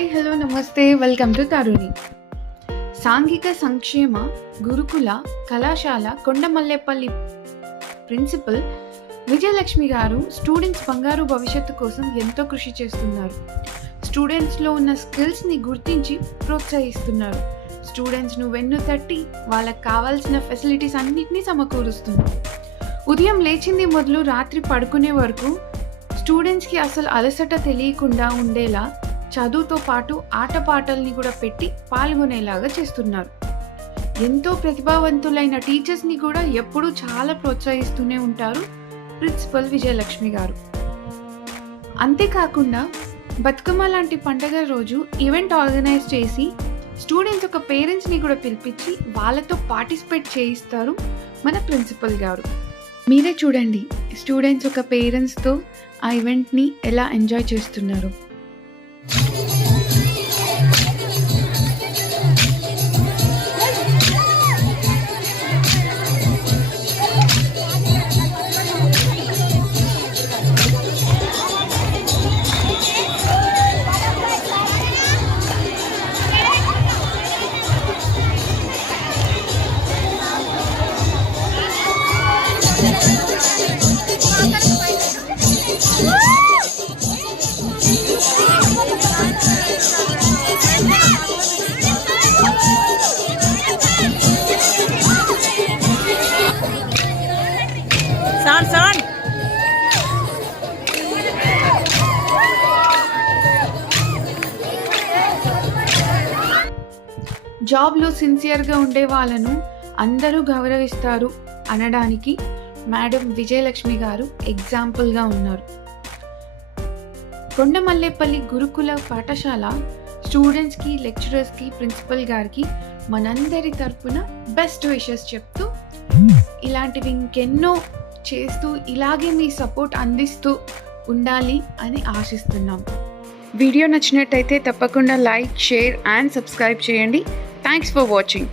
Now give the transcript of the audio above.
Hi hello నమస్తే welcome to తరుణి. సాంఘిక సంక్షేమ గురుకుల కళాశాల కొండమల్లేపల్లి ప్రిన్సిపల్ విజయలక్ష్మి గారు స్టూడెంట్స్ బంగారు భవిష్యత్తు కోసం ఎంతో కృషి చేస్తున్నారు. స్టూడెంట్స్లో ఉన్న స్కిల్స్ని గుర్తించి ప్రోత్సహిస్తున్నారు. స్టూడెంట్స్ను వెన్ను తట్టి వాళ్ళకి కావాల్సిన ఫెసిలిటీస్ అన్నిటినీ సమకూరుస్తున్నారు. ఉదయం లేచింది మొదలు రాత్రి పడుకునే వరకు స్టూడెంట్స్కి అసలు అలసట తెలియకుండా ఉండేలా చదువుతో పాటు ఆటపాటల్ని కూడా పెట్టి పాల్గొనేలాగా చేస్తున్నారు. ఎంతో ప్రతిభావంతులైన టీచర్స్ని కూడా ఎప్పుడూ చాలా ప్రోత్సహిస్తూనే ఉంటారు ప్రిన్సిపల్ విజయలక్ష్మి గారు. అంతేకాకుండా బతుకమ్మ లాంటి పండగ రోజు ఈవెంట్ ఆర్గనైజ్ చేసి స్టూడెంట్స్ ఒక పేరెంట్స్ని కూడా పిలిపించి వాళ్ళతో పార్టిసిపేట్ చేయిస్తారు మన ప్రిన్సిపల్ గారు. మీరే చూడండి స్టూడెంట్స్ ఒక పేరెంట్స్తో ఆ ఈవెంట్ని ఎలా ఎంజాయ్ చేస్తున్నారు. జాబ్లో సిన్సియర్గా ఉండే వాళ్ళను అందరూ గౌరవిస్తారు అనడానికి మేడం విజయలక్ష్మి గారు ఎగ్జాంపుల్గా ఉన్నారు. కొండమల్లేపల్లి గురుకుల పాఠశాల స్టూడెంట్స్కి, లెక్చరర్స్కి, ప్రిన్సిపల్ గారికి మనందరి తరపున బెస్ట్ విషెస్ చెప్తూ ఇలాంటివి ఇంకెన్నో చేస్తూ ఇలాగే మీ సపోర్ట్ అందిస్తూ ఉండాలి అని ఆశిస్తున్నాం. వీడియో నచ్చినట్టయితే తప్పకుండా లైక్, షేర్ అండ్ సబ్స్క్రైబ్ చేయండి. Thanks for watching.